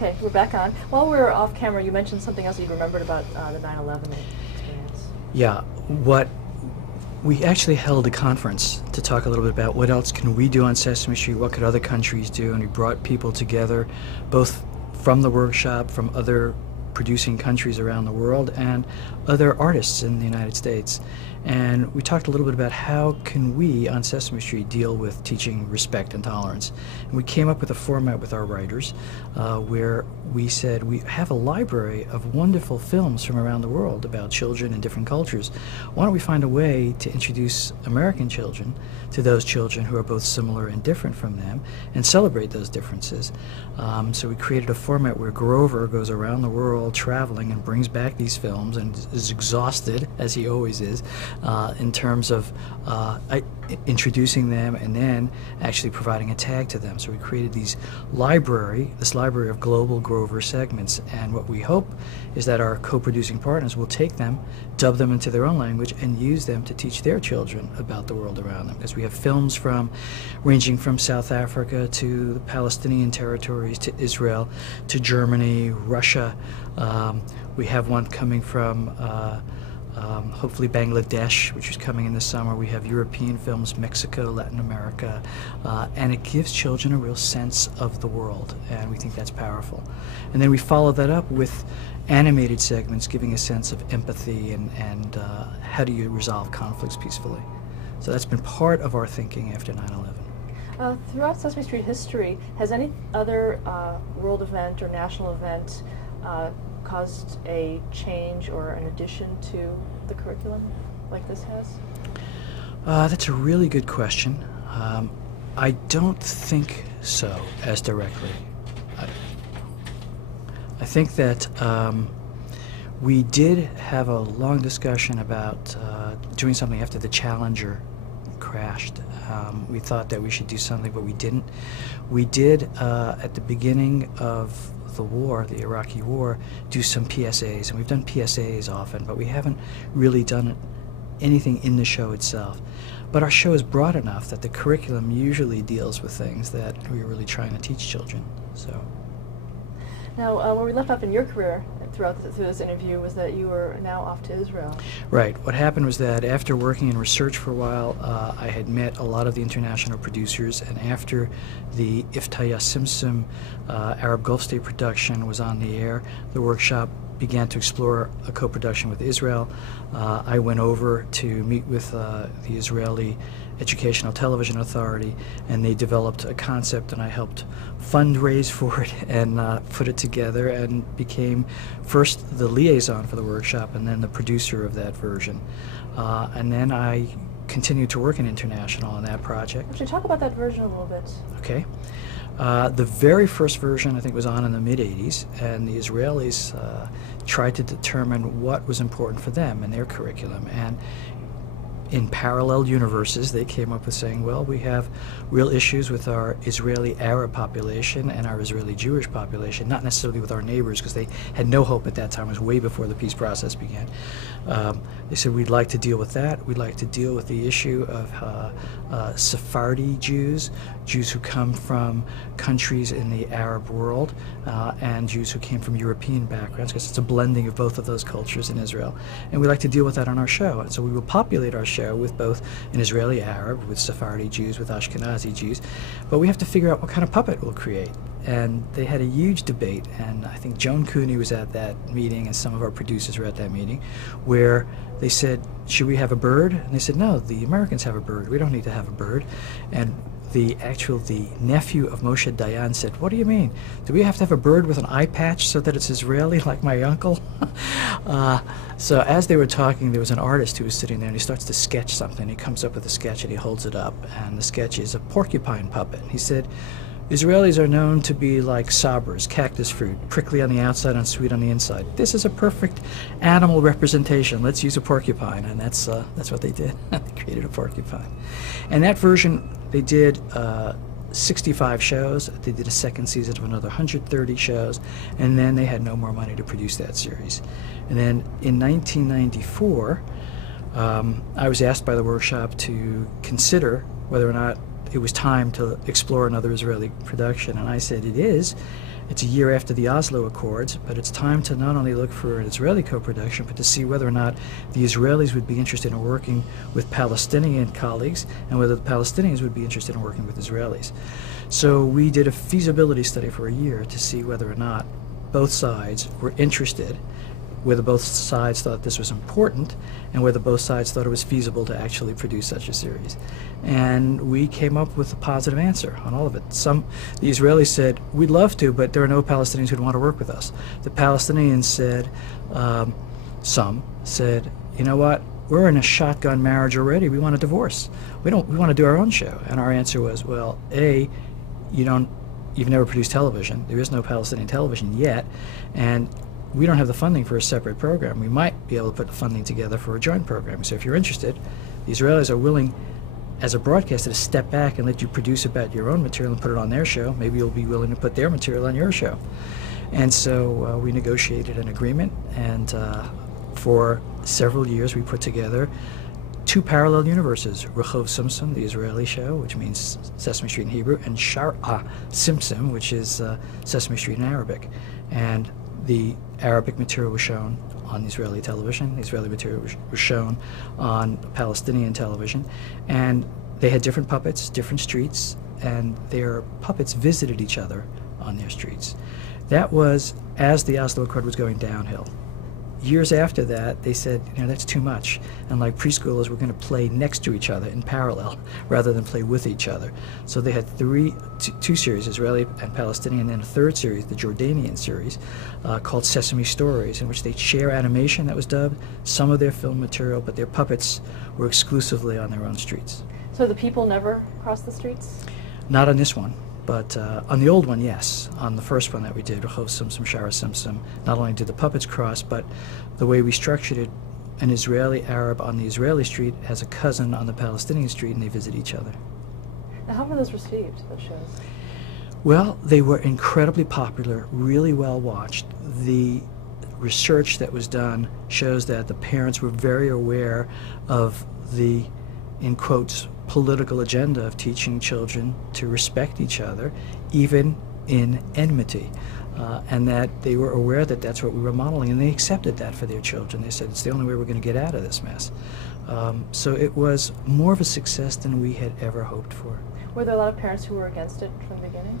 Okay, we're back on. While we were off camera, you mentioned something else you remembered about the 9/11 experience. Yeah, we actually held a conference to talk a little bit about what else can we do on Sesame Street, what could other countries do, and we brought people together, both from the workshop, from other producing countries around the world, and other artists in the United States. And we talked a little bit about how can we on Sesame Street deal with teaching respect and tolerance. And we came up with a format with our writers where we said we have a library of wonderful films from around the world about children in different cultures. Why don't we find a way to introduce American children to those children who are both similar and different from them and celebrate those differences? So we created a format where Grover goes around the world traveling and brings back these films and is exhausted, as he always is, in terms of introducing them and then actually providing a tag to them. So we created this library of global Grover segments, and what we hope is that our co-producing partners will take them, dub them into their own language, and use them to teach their children about the world around them. Because we have films ranging from South Africa to the Palestinian territories to Israel to Germany, Russia. We have one coming from hopefully Bangladesh, which is coming in the summer. We have European films, Mexico, Latin America, and it gives children a real sense of the world, and we think that's powerful. And then we follow that up with animated segments giving a sense of empathy and how do you resolve conflicts peacefully. So that's been part of our thinking after 9/11. Throughout Sesame Street history, has any other world event or national event caused a change or an addition to the curriculum like this has? That's a really good question. I don't think so, as directly. I think that we did have a long discussion about doing something after the Challenger crashed. We thought that we should do something, but we didn't. We did, at the beginning of the war, the Iraqi war, do some PSAs, and we've done PSAs often, but we haven't really done anything in the show itself. But our show is broad enough that the curriculum usually deals with things that we're really trying to teach children. So. Now, when we left off in your career through this interview was that you were now off to Israel. Right. What happened was that after working in research for a while, I had met a lot of the international producers, and after the Iftaya Simsim Arab Gulf State production was on the air, the workshop began to explore a co-production with Israel. I went over to meet with the Israeli Educational Television Authority, and they developed a concept, and I helped fundraise for it and put it together and became first the liaison for the workshop and then the producer of that version. And then I continued to work in international on that project. Actually, talk about that version a little bit. Okay. The very first version, I think, was on in the mid-'80s, and the Israelis tried to determine what was important for them in their curriculum. And in parallel universes, they came up with saying, well, we have real issues with our Israeli Arab population and our Israeli Jewish population, not necessarily with our neighbors, because they had no hope at that time. It was way before the peace process began. They said, we'd like to deal with that. We'd like to deal with the issue of Sephardi Jews, Jews who come from countries in the Arab world, and Jews who came from European backgrounds, because it's a blending of both of those cultures in Israel. And we'd like to deal with that on our show. And so we will populate our show with both an Israeli Arab, with Sephardi Jews, with Ashkenazi Jews, but we have to figure out what kind of puppet we'll create. And they had a huge debate, and I think Joan Cooney was at that meeting, and some of our producers were at that meeting, where they said, should we have a bird? And they said, no, the Americans have a bird. We don't need to have a bird. And the nephew of Moshe Dayan said, what do you mean? Do we have to have a bird with an eye patch so that it's Israeli like my uncle? So as they were talking, there was an artist who was sitting there, and he starts to sketch something. He comes up with a sketch, and he holds it up, and the sketch is a porcupine puppet. He said, Israelis are known to be like sabers, cactus fruit, prickly on the outside and sweet on the inside. This is a perfect animal representation. Let's use a porcupine, and that's what they did. They created a porcupine. And that version, they did 65 shows. They did a second season of another 130 shows, and then they had no more money to produce that series. And then in 1994, I was asked by the workshop to consider whether or not it was time to explore another Israeli production, and I said it is, It's a year after the Oslo Accords, but it's time to not only look for an Israeli co-production, but to see whether or not the Israelis would be interested in working with Palestinian colleagues and whether the Palestinians would be interested in working with Israelis. So we did a feasibility study for a year to see whether or not both sides were interested, whether both sides thought this was important, and whether both sides thought it was feasible to actually produce such a series. And we came up with a positive answer on all of it. The Israelis said, we'd love to, but there are no Palestinians who'd want to work with us. The Palestinians said, some said, you know what, we're in a shotgun marriage already, we want a divorce. We want to do our own show. And our answer was, well, A, you've never produced television. There is no Palestinian television yet, and we don't have the funding for a separate program. We might be able to put the funding together for a joint program. So if you're interested, the Israelis are willing, as a broadcaster, to step back and let you produce about your own material and put it on their show. Maybe you'll be willing to put their material on your show. And so we negotiated an agreement, and for several years we put together two parallel universes: Rehov Simsim, the Israeli show, which means Sesame Street in Hebrew, and Shara Simsim, which is Sesame Street in Arabic. And the Arabic material was shown on Israeli television, the Israeli material was shown on Palestinian television, and they had different puppets, different streets, and their puppets visited each other on their streets. That was as the Oslo Accord was going downhill. Years after that, they said, that's too much. And like preschoolers, we're going to play next to each other in parallel rather than play with each other. So they had two series, Israeli and Palestinian, and then a third series, the Jordanian series, called Sesame Stories, in which they share animation that was dubbed, some of their film material, but their puppets were exclusively on their own streets. So the people never crossed the streets? Not on this one. But on the old one, yes. On the first one that we did, Rehov Simsim, Shara Simsim, not only did the puppets cross, but the way we structured it, an Israeli Arab on the Israeli street has a cousin on the Palestinian street, and they visit each other. Now, how were those received, those shows? Well, they were incredibly popular, really well watched. The research that was done shows that the parents were very aware of the, in quotes, political agenda of teaching children to respect each other, even in enmity, and that they were aware that that's what we were modeling, and they accepted that for their children. They said, it's the only way we're going to get out of this mess. So it was more of a success than we had ever hoped for. Were there a lot of parents who were against it from the beginning?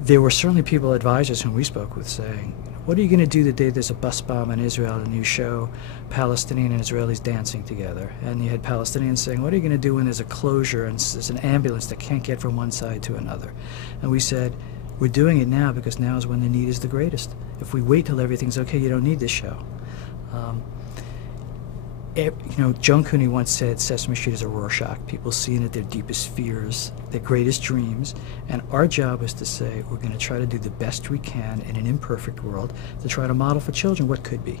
There were certainly people, advisors whom we spoke with, saying, what are you going to do the day there's a bus bomb in Israel and you show Palestinian and Israelis dancing together? And you had Palestinians saying, what are you going to do when there's a closure and there's an ambulance that can't get from one side to another? And we said, we're doing it now because now is when the need is the greatest. If we wait till everything's okay, you don't need this show. Joan Cooney once said Sesame Street is a Rorschach. People see in it their deepest fears, their greatest dreams, and our job is to say we're going to try to do the best we can in an imperfect world to try to model for children what could be.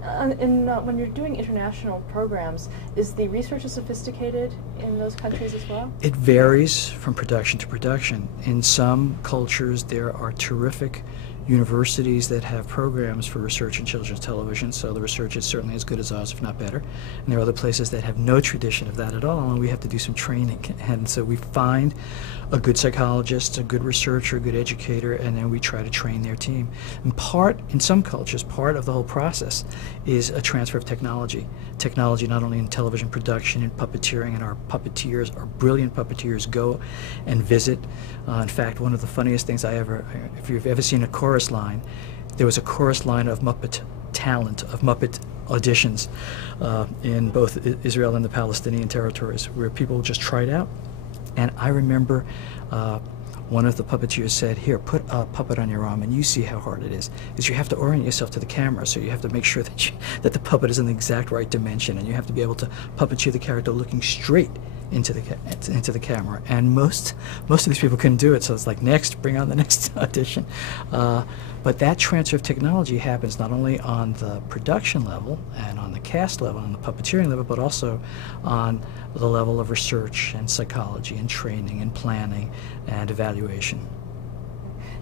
When you're doing international programs, is the research as sophisticated in those countries as well? It varies from production to production. In some cultures, there are terrific universities that have programs for research in children's television, so the research is certainly as good as ours, if not better. And there are other places that have no tradition of that at all, and we have to do some training. And so we find a good psychologist, a good researcher, a good educator, and then we try to train their team. And in some cultures, part of the whole process is a transfer of technology. Technology not only in television production and puppeteering, and our puppeteers, our brilliant puppeteers, go and visit. In fact, one of the funniest things if you've ever seen a chorus line, there was a chorus line of Muppet talent, of Muppet auditions in both Israel and the Palestinian territories, where people just tried out. And I remember one of the puppeteers said, here, put a puppet on your arm and you see how hard it is. Because you have to orient yourself to the camera, so you have to make sure that the puppet is in the exact right dimension, and you have to be able to puppeteer the character looking straight into the camera. And most of these people couldn't do it, so it's like, next, bring on the next audition. But that transfer of technology happens not only on the production level and on the cast level and the puppeteering level, but also on the level of research and psychology and training and planning and evaluation.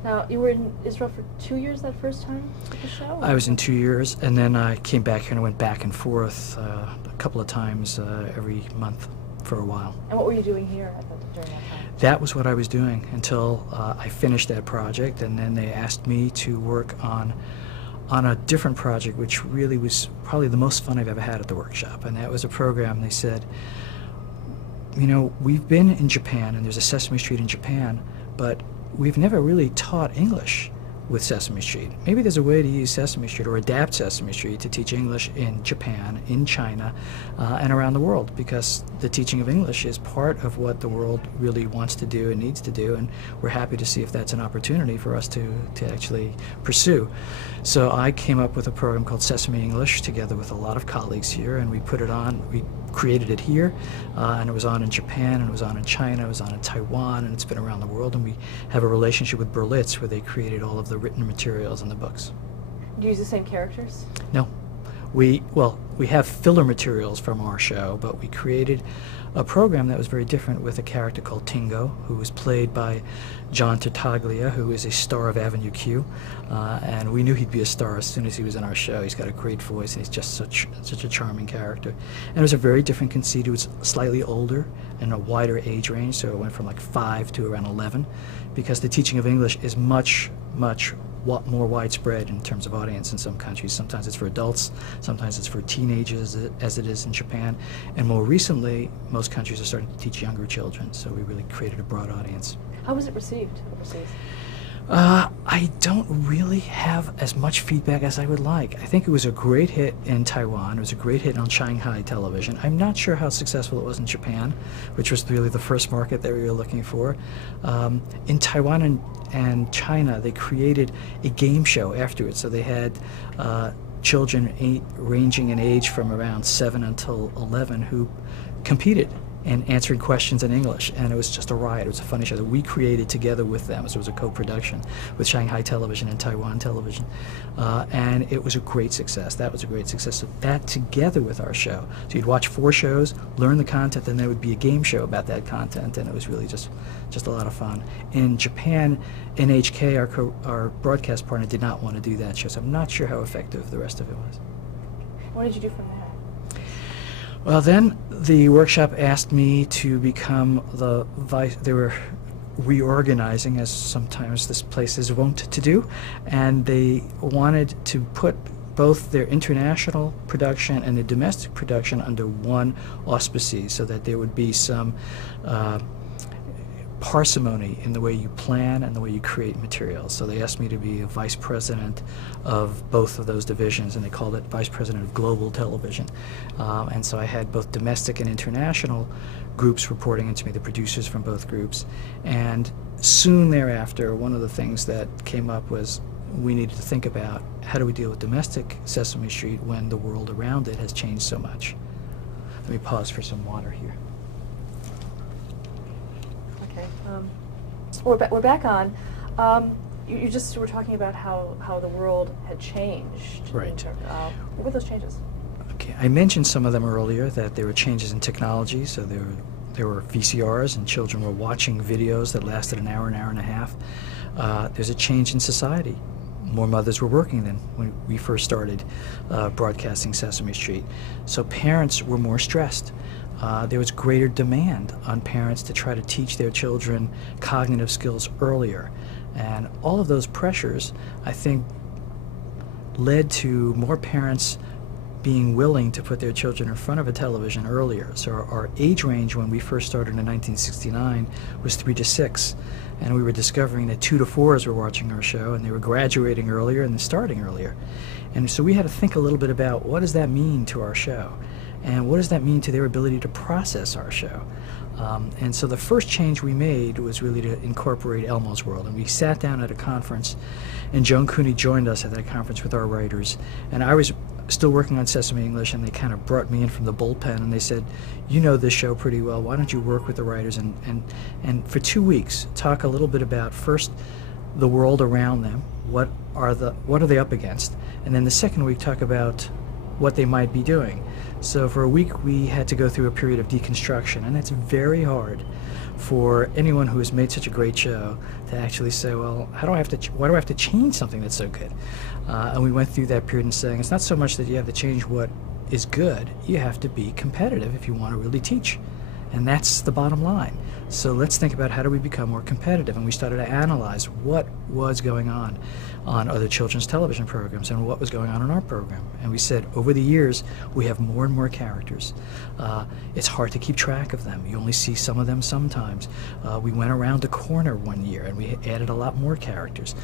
Now, you were in Israel for 2 years that first time with the show? I was in 2 years, and then I came back here and I went back and forth a couple of times every month for a while. And what were you doing here during that time? That was what I was doing until I finished that project, and then they asked me to work on a different project, which really was probably the most fun I've ever had at the workshop. And that was a program. They said, you know, we've been in Japan, and there's a Sesame Street in Japan, but we've never really taught English with Sesame Street. Maybe there's a way to use Sesame Street or adapt Sesame Street to teach English in Japan, in China, and around the world, because the teaching of English is part of what the world really wants to do and needs to do, and we're happy to see if that's an opportunity for us to actually pursue. So I came up with a program called Sesame English together with a lot of colleagues here, and we put it on. We created it here, and it was on in Japan, and it was on in China, it was on in Taiwan, and it's been around the world. And we have a relationship with Berlitz, where they created all of the written materials and the books. Do you use the same characters? No. We have filler materials from our show, but we created a program that was very different with a character called Tingo, who was played by John Tartaglia, who is a star of Avenue Q, and we knew he'd be a star as soon as he was in our show. He's got a great voice, and he's just such a charming character. And it was a very different conceit. It was slightly older and a wider age range, so it went from like 5 to around 11, because the teaching of English is much more widespread in terms of audience in some countries. Sometimes it's for adults, sometimes it's for teenagers, as it is in Japan, and more recently, most countries are starting to teach younger children, so we really created a broad audience. How was it received overseas? I don't really have as much feedback as I would like. I think it was a great hit in Taiwan. It was a great hit on Shanghai television. I'm not sure how successful it was in Japan, which was really the first market that we were looking for. In Taiwan and China, they created a game show afterwards. So they had children ranging in age from around 7 until 11 who competed and answering questions in English, and it was just a riot. It was a funny show that we created together with them. So it was a co-production with Shanghai Television and Taiwan Television, and it was a great success. That was a great success. So that together with our show. So you'd watch 4 shows, learn the content, and there would be a game show about that content, and it was really just a lot of fun. In Japan, NHK, our broadcast partner, did not want to do that show, so I'm not sure how effective the rest of it was. What did you do from there? Well, then the workshop asked me to become the vice. They were reorganizing, as sometimes this place is wont to do, and they wanted to put both their international production and their domestic production under one auspices, so that there would be some parsimony in the way you plan and the way you create materials. So they asked me to be a vice president of both of those divisions, and they called it vice president of global television. And so I had both domestic and international groups reporting into me, the producers from both groups. And soon thereafter, one of the things that came up was we needed to think about how do we deal with domestic Sesame Street when the world around it has changed so much. Let me pause for some water here. We're back on. You just were talking about how the world had changed. Right. What were those changes? Okay, I mentioned some of them earlier, that there were changes in technology. So there were VCRs, and children were watching videos that lasted an hour and a half. There's a change in society. More mothers were working than when we first started broadcasting Sesame Street. So parents were more stressed. There was greater demand on parents to try to teach their children cognitive skills earlier. And all of those pressures, I think, led to more parents being willing to put their children in front of a television earlier. So our age range when we first started in 1969 was 3 to 6. And we were discovering that 2 to 4s were watching our show, and they were graduating earlier and starting earlier. And so we had to think a little bit about what does that mean to our show? And what does that mean to their ability to process our show? And so the first change we made was really to incorporate Elmo's World. And we sat down at a conference, and Joan Cooney joined us at that conference with our writers. And I was still working on Sesame English, and they kind of brought me in from the bullpen, and they said, you know this show pretty well, why don't you work with the writers and for 2 weeks talk a little bit about first the world around them, what are they up against, and then the second week talk about what they might be doing. So for a week we had to go through a period of deconstruction, and it's very hard for anyone who has made such a great show to actually say, well, why do I have to change something that's so good? And we went through that period and saying it's not so much that you have to change what is good, you have to be competitive if you want to really teach. And that's the bottom line. So let's think about how do we become more competitive. And we started to analyze what was going on other children's television programs and what was going on in our program. And we said, over the years, we have more and more characters. It's hard to keep track of them. You only see some of them sometimes. We went around the corner one year and we added a lot more characters.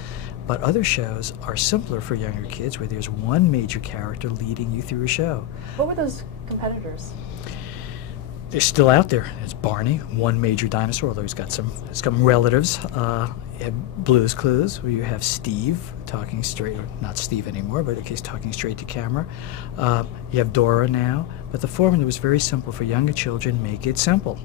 But other shows are simpler for younger kids, where there's one major character leading you through a show. What were those competitors? They're still out there. There's Barney, one major dinosaur, although he's got some relatives. You have Blue's Clues, where you have Steve talking straight, or not Steve anymore, but he's talking straight to camera. You have Dora now, but the formula was very simple for younger children. Make it simple.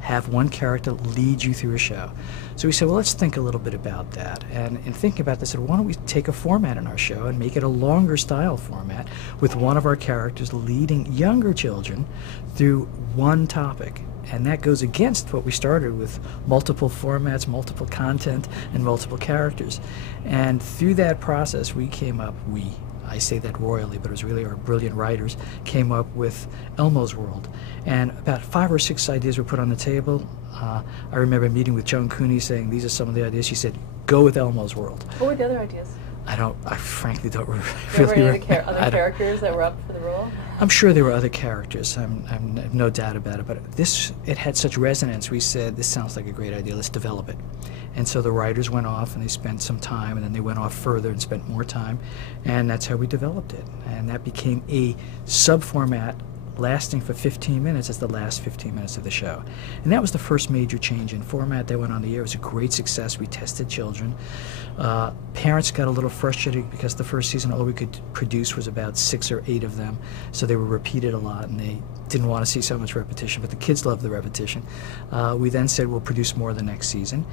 Have one character lead you through a show. So we said, well, let's think a little bit about that. And in thinking about this, I said, why don't we take a format in our show and make it a longer style format with one of our characters leading younger children through one topic. And that goes against what we started with: multiple formats, multiple content, and multiple characters. And through that process, we came up, I say that royally, but it was really our brilliant writers, came up with Elmo's World. And about 5 or 6 ideas were put on the table. I remember meeting with Joan Cooney saying, these are some of the ideas. She said, go with Elmo's World. What were the other ideas? I frankly don't really Were there other characters that were up for the role? I'm sure there were other characters. I'm no doubt about it. But it had such resonance. We said, this sounds like a great idea. Let's develop it. And so the writers went off and they spent some time, and then they went off further and spent more time. And that's how we developed it. And that became a sub-format lasting for 15 minutes as the last 15 minutes of the show. And that was the first major change in format that went on the air. It was a great success. We tested children. Parents got a little frustrated because the first season all we could produce was about 6 or 8 of them, so they were repeated a lot and they didn't want to see so much repetition, but the kids loved the repetition. We then said we'll produce more the next season,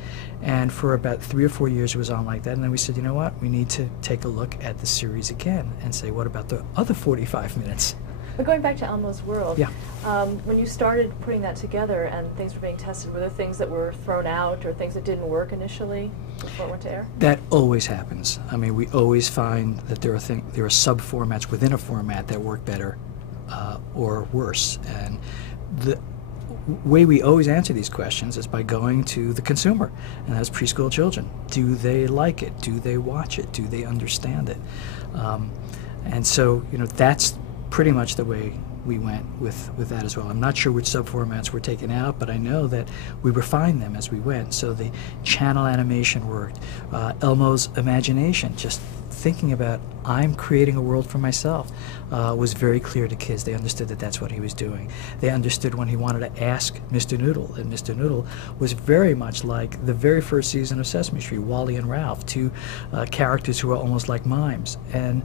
and for about 3 or 4 years it was on like that. And then we said, you know what, we need to take a look at the series again and say, what about the other 45 minutes? But going back to Elmo's World, yeah. When you started putting that together and things were being tested, were there things that were thrown out or things that didn't work initially before it went to air? That always happens. I mean, we always find that there are sub-formats within a format that work better or worse. And the way we always answer these questions is by going to the consumer, and that's preschool children. Do they like it? Do they watch it? Do they understand it? And so, that's pretty much the way we went with that as well. I'm not sure which sub-formats were taken out, but I know that we refined them as we went. So the channel animation worked. Elmo's imagination, just thinking about, I'm creating a world for myself, was very clear to kids. They understood that that's what he was doing. They understood when he wanted to ask Mr. Noodle, and Mr. Noodle was very much like the very first season of Sesame Street, Wally and Ralph, two characters who are almost like mimes. And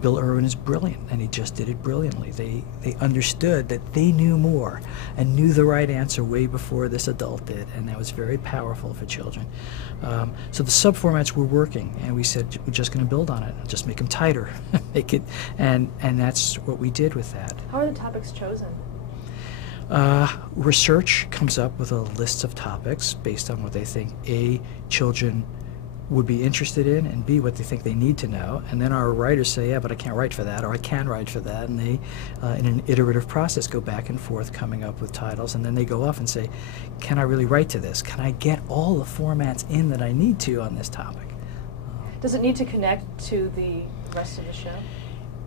Bill Irwin is brilliant, and he just did it brilliantly. They understood that they knew more and knew the right answer way before this adult did, and that was very powerful for children. So the sub-formats were working, and we said we're just going to build on it, just make them tighter, make it, and that's what we did with that. How are the topics chosen? Research comes up with a list of topics based on what they think A, children would be interested in, and B, what they think they need to know. And then our writers say, yeah, but I can't write for that, or I can write for that. And they, in an iterative process, go back and forth coming up with titles. And then they go off and say, can I really write to this? Can I get all the formats in that I need to on this topic? Does it need to connect to the rest of the show?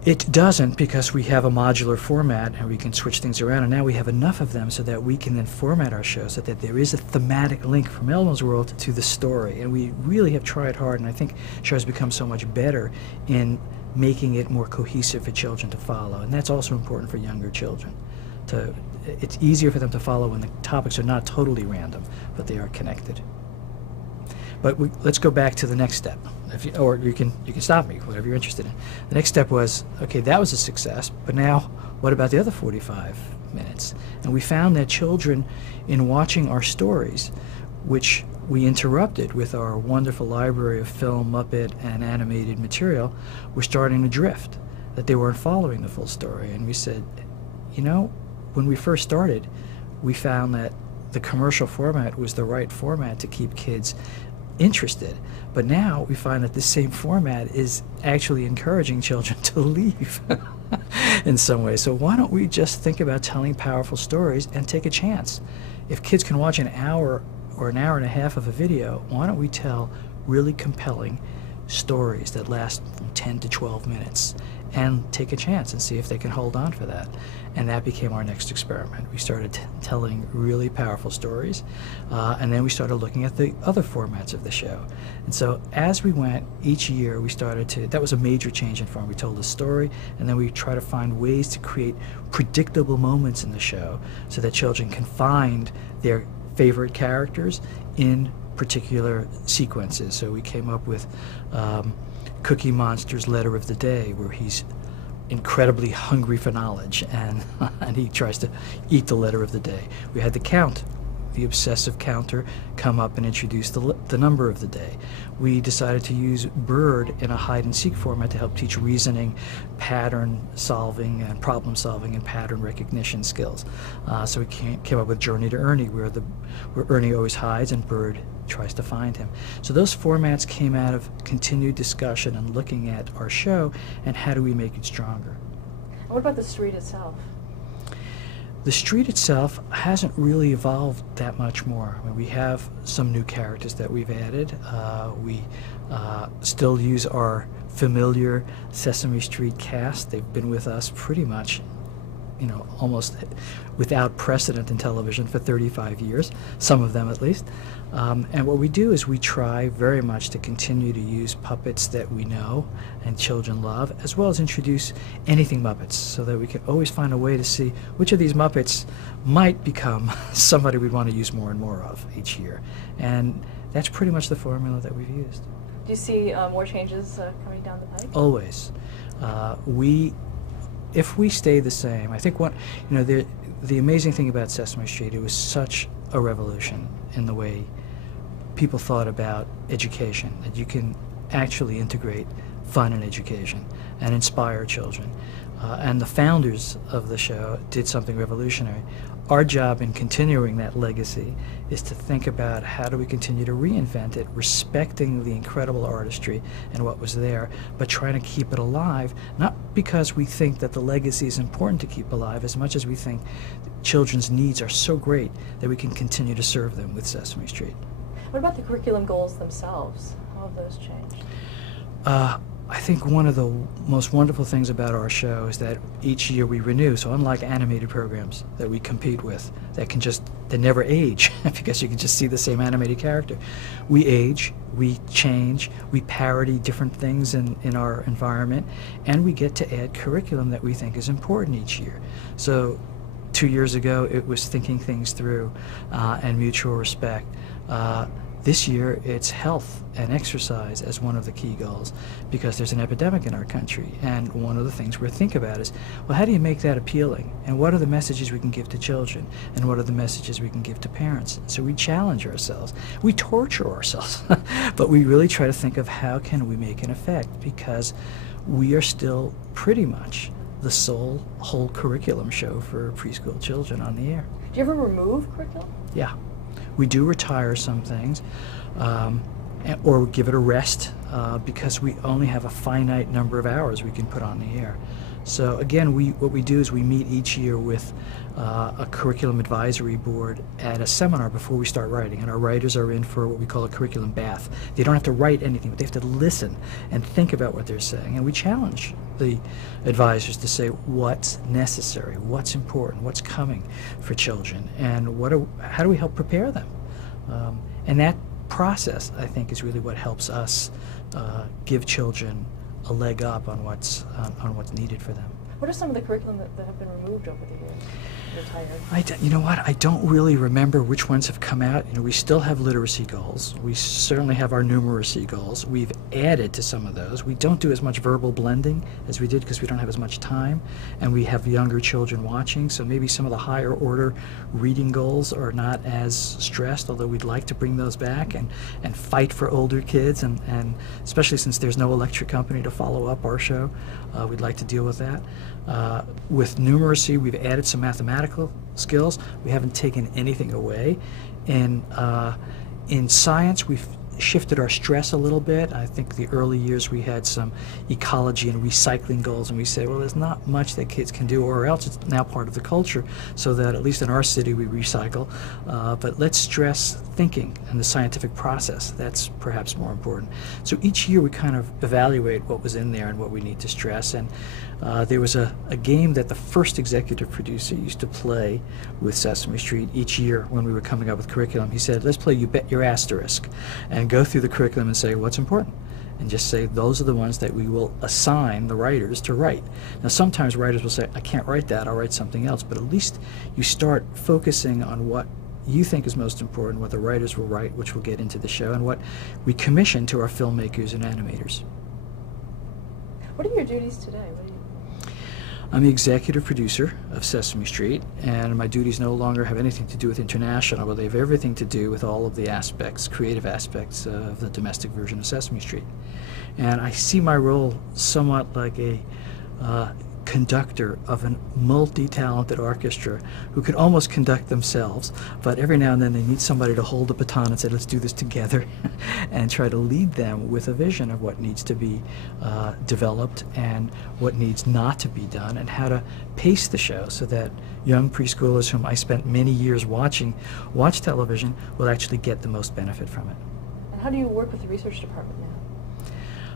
It doesn't, because we have a modular format and we can switch things around, and now we have enough of them so that we can then format our show so that there is a thematic link from Elmo's World to the story. And we really have tried hard, and I think shows become so much better in making it more cohesive for children to follow. And that's also important for younger children. It's easier for them to follow when the topics are not totally random, but they are connected. But let's go back to the next step, or you can stop me, whatever you're interested in. The next step was, okay, that was a success, but now what about the other 45 minutes? And we found that children, in watching our stories, which we interrupted with our wonderful library of film, Muppet, and animated material, were starting to drift, that they weren't following the full story. And we said, when we first started, we found that the commercial format was the right format to keep kids interested, but now we find that this same format is actually encouraging children to leave. in some ways. So why don't we just think about telling powerful stories and take a chance? If kids can watch an hour or an hour and a half of a video, why don't we tell really compelling stories that last from 10 to 12 minutes and take a chance and see if they can hold on for that? And that became our next experiment. We started telling really powerful stories, and then we started looking at the other formats of the show. And so as we went, each year we started to, that was a major change in form. We told a story, and then we try to find ways to create predictable moments in the show so that children can find their favorite characters in particular sequences. So we came up with Cookie Monster's Letter of the Day, where he's incredibly hungry for knowledge, and he tries to eat the letter of the day. We had the count, the obsessive counter, come up and introduce the number of the day. We decided to use Bird in a hide-and-seek format to help teach reasoning, pattern solving, and problem solving and pattern recognition skills. So we came up with Journey to Ernie, where Ernie always hides and Bird tries to find him. So those formats came out of continued discussion and looking at our show and how do we make it stronger. And what about the street itself? The street itself hasn't really evolved that much more. I mean, we have some new characters that we've added. We still use our familiar Sesame Street cast. They've been with us pretty much, you know, almost without precedent in television for 35 years, some of them at least. And what we do is we try very much to continue to use puppets that we know and children love, as well as introduce anything Muppets, so that we can always find a way to see which of these Muppets might become somebody we'd want to use more and more of each year. And that's pretty much the formula that we've used. Do you see more changes coming down the pike? Always. If we stay the same, I think the amazing thing about Sesame Street, it was such a revolution in the way people thought about education, that you can actually integrate fun in education and inspire children. And the founders of the show did something revolutionary. Our job in continuing that legacy is to think about how do we continue to reinvent it, respecting the incredible artistry and what was there, but trying to keep it alive, not because we think that the legacy is important to keep alive, as much as we think children's needs are so great that we can continue to serve them with Sesame Street. What about the curriculum goals themselves? How have those changed? I think one of the most wonderful things about our show is that each year we renew. So unlike animated programs that we compete with that never age because you can just see the same animated character, we age, we change, we parody different things in our environment, and we get to add curriculum that we think is important each year. So 2 years ago it was thinking things through and mutual respect. This year, it's health and exercise as one of the key goals, because there's an epidemic in our country. And one of the things we're thinking about is, well, how do you make that appealing? And what are the messages we can give to children? And what are the messages we can give to parents? So we challenge ourselves. We torture ourselves. But we really try to think of how can we make an effect, because we are still pretty much the whole curriculum show for preschool children on the air. Do you ever remove curriculum? Yeah. We do retire some things, or give it a rest, because we only have a finite number of hours we can put on the air. So again, what we do is we meet each year with a curriculum advisory board at a seminar before we start writing, and our writers are in for what we call a curriculum bath. They don't have to write anything, but they have to listen and think about what they're saying, and we challenge the advisors to say what's necessary, what's important, what's coming for children, and how do we help prepare them. And that process, I think, is really what helps us give children a leg up on what's needed for them. What are some of the curriculum that have been removed over the years? Retired? You know what? I don't really remember which ones have come out. You know, we still have literacy goals. We certainly have our numeracy goals. We've added to some of those. We don't do as much verbal blending as we did because we don't have as much time, and we have younger children watching, so maybe some of the higher order reading goals are not as stressed, although we'd like to bring those back and fight for older kids, and especially since there's no electric company to follow up our show, we'd like to deal with that. With numeracy, we've added some mathematical skills. We haven't taken anything away. In science, we've shifted our stress a little bit. I think the early years we had some ecology and recycling goals, and we said, well, there's not much that kids can do, or else it's now part of the culture, so that at least in our city we recycle. But let's stress thinking and the scientific process. That's perhaps more important. So each year we kind of evaluate what was in there and what we need to stress. And there was a game that the first executive producer used to play with Sesame Street each year when we were coming up with curriculum. He said, let's play You Bet Your Asterisk, and go through the curriculum and say what's important, and just say those are the ones that we will assign the writers to write. Now sometimes writers will say, I can't write that, I'll write something else, but at least you start focusing on what you think is most important, what the writers will write, which will get into the show, and what we commission to our filmmakers and animators. What are your duties today? I'm the executive producer of Sesame Street, and my duties no longer have anything to do with international, but they have everything to do with all of the aspects, creative aspects of the domestic version of Sesame Street. And I see my role somewhat like a conductor of a multi-talented orchestra who could almost conduct themselves, but every now and then they need somebody to hold the baton and say, let's do this together, and try to lead them with a vision of what needs to be developed and what needs not to be done, and how to pace the show so that young preschoolers whom I spent many years watch television will actually get the most benefit from it. And how do you work with the research department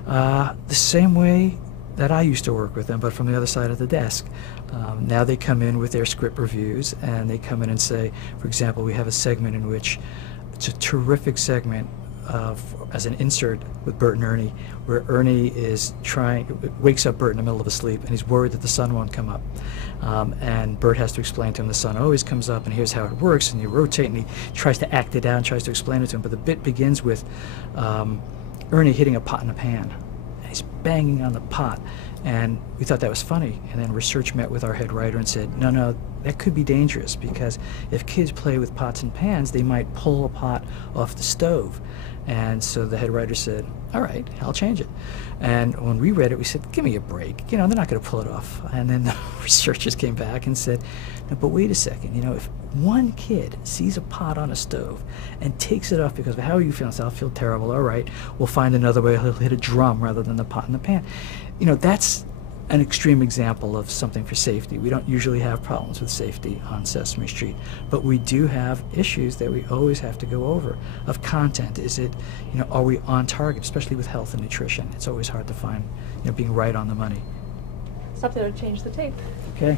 now? The same way that I used to work with them, but from the other side of the desk. Now they come in with their script reviews, and they come in and say, for example, we have a segment in which it's a terrific segment as an insert with Bert and Ernie, where Ernie is wakes up Bert in the middle of a sleep, and he's worried that the sun won't come up. And Bert has to explain to him the sun always comes up, and here's how it works, and you rotate, and he tries to act it out and tries to explain it to him. But the bit begins with Ernie hitting a pot in a pan. He's banging on the pot, and we thought that was funny, and then research met with our head writer and said, no, that could be dangerous, because if kids play with pots and pans, they might pull a pot off the stove. And so the head writer said, all right, I'll change it. And when we read it, we said, give me a break, they're not going to pull it off. And then the researchers came back and said, no, but wait a second, if one kid sees a pot on a stove and takes it off because of how are you feeling? So I'll feel terrible. All right, we'll find another way. He'll hit a drum rather than the pot in the pan. That's an extreme example of something for safety. We don't usually have problems with safety on Sesame Street, but we do have issues that we always have to go over of content. Is it, are we on target, especially with health and nutrition? It's always hard to find, being right on the money. Something to change the tape. Okay.